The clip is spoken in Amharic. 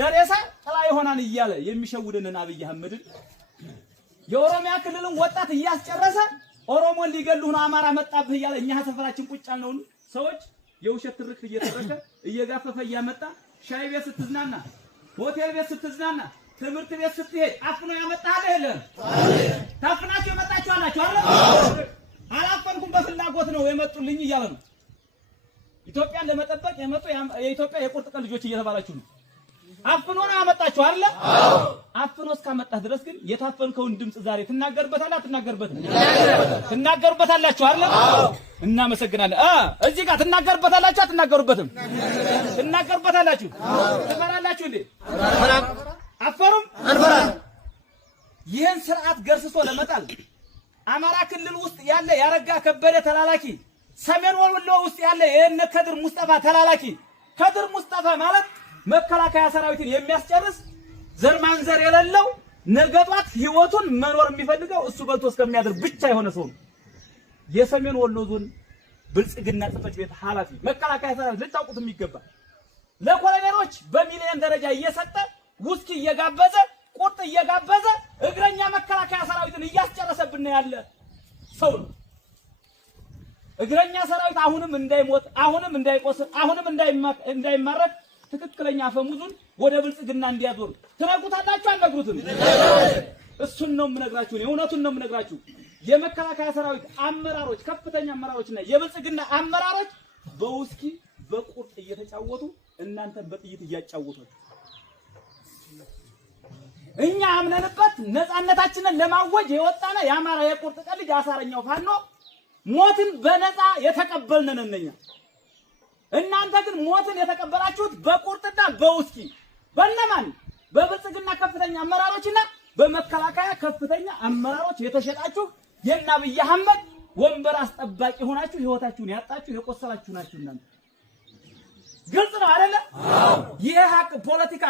ለሬሳ ጥላ ይሆናል እያለ የሚሸውድንን አብይ አህመድን የኦሮሚያ ክልልን ወጣት እያስጨረሰ ኦሮሞን ሊገሉህ ነው አማራ መጣብህ እያለ እኛ ሰፈራችን ቁጭ ያልነውን ሰዎች የውሸት ትርክት እየተረከ እየጋፈፈ እያመጣ ሻይ ቤት ስትዝናና ሆቴል ቤት ስትዝናና ትምህርት ቤት ስትሄድ አፍኖ ያመጣህ አይደለም ታፍናችሁ የመጣችሁ አላችሁ አይደል አላፈንኩም በፍላጎት ነው የመጡልኝ እያለ ነው ኢትዮጵያን ለመጠበቅ የመጡ የኢትዮጵያ የቁርጥ ቀን ልጆች እየተባላችሁ ነው አፍኖ ነው ያመጣችሁ አይደል አፍኖ እስካመጣህ ድረስ ግን የታፈንከውን ድምጽ ዛሬ ትናገርበታለህ ትናገርበታላችሁ አይደል እናመሰግናለን እዚህ ጋር ትናገርበታላችሁ አትናገሩበትም ትናገርበታላችሁ ትፈራላችሁ እንዴ አፈሩም አንፈራም ይህን ስርዓት ገርስሶ ለመጣል አማራ ክልል ውስጥ ያለ ያረጋ ከበደ ተላላኪ ሰሜን ወሎ ውስጥ ያለ የነ ከድር ሙስጠፋ ተላላኪ ከድር ሙስጠፋ ማለት መከላከያ ሰራዊትን የሚያስጨርስ ዘርማንዘር የሌለው ነገጧት ህይወቱን መኖር የሚፈልገው እሱ በልቶ እስከሚያድር ብቻ የሆነ ሰው የሰሜን ወሎ ዞን ብልጽግና ጽፈት ቤት ኃላፊ መከላከያ ሰራዊት ልታውቁት የሚገባ ለኮሎኔሎች በሚሊዮን ደረጃ እየሰጠ ውስኪ እየጋበዘ ቁርጥ እየጋበዘ እግረኛ መከላከያ ሰራዊትን እያስጨረሰብን ያለ ሰው ነው እግረኛ ሰራዊት አሁንም እንዳይሞት አሁንም እንዳይቆስል አሁንም እንዳይማረክ ትክክለኛ ፈሙዙን ወደ ብልጽግና እንዲያዞር ትነግሩታላችሁ አልነግሩትም እሱን ነው የምነግራችሁ እውነቱን ነው የምነግራችሁ የመከላከያ ሰራዊት አመራሮች ከፍተኛ አመራሮችና የብልጽግና አመራሮች በውስኪ በቁርጥ እየተጫወቱ እናንተን በጥይት እያጫወቷችሁ እኛ አምነንበት ነፃነታችንን ለማወጅ የወጣነ የአማራ የቁርጥ ቀን ልጅ አሳረኛው ፋኖ ሞትን በነፃ የተቀበልነን ነኛ እናንተ ግን ሞትን የተቀበላችሁት በቁርጥና በውስኪ በእነማን በብልጽግና ከፍተኛ አመራሮችና በመከላከያ ከፍተኛ አመራሮች የተሸጣችሁ የና አብይ አህመድ ወንበር አስጠባቂ ሆናችሁ ህይወታችሁን ያጣችሁ የቆሰላችሁ ናችሁ እናንተ ግልጽ ነው አይደለ ይሄ ሀቅ ፖለቲካ